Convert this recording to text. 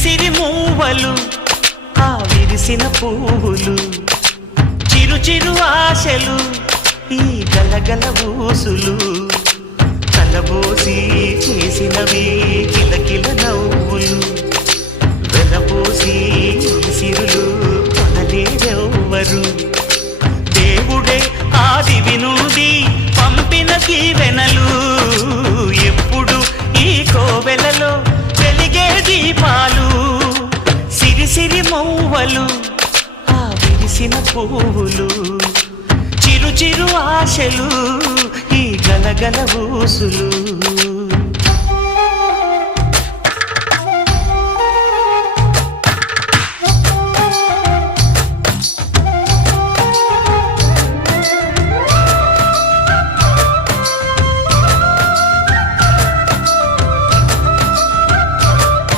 సిరి మూవలు ఆ విరిసిన పువ్వులు చిరు చిరు ఆశలు ఈ గలగల ఊసులు కలబోసి చేసినవి కిలకిల నవ్వులు వెలబోసి సిరులు కొనలేరెవ్వరు దేవుడే ఆదివి నుండి పంపిన దీవెనలు ఎప్పుడు ఈ కోవెలలో వెలిగే దీపాలు సిరి సిరి మౌవలు ఆ విరిసిన పువ్వులు చిరు చిరు ఆశలు ఈ గలగల ఊసులు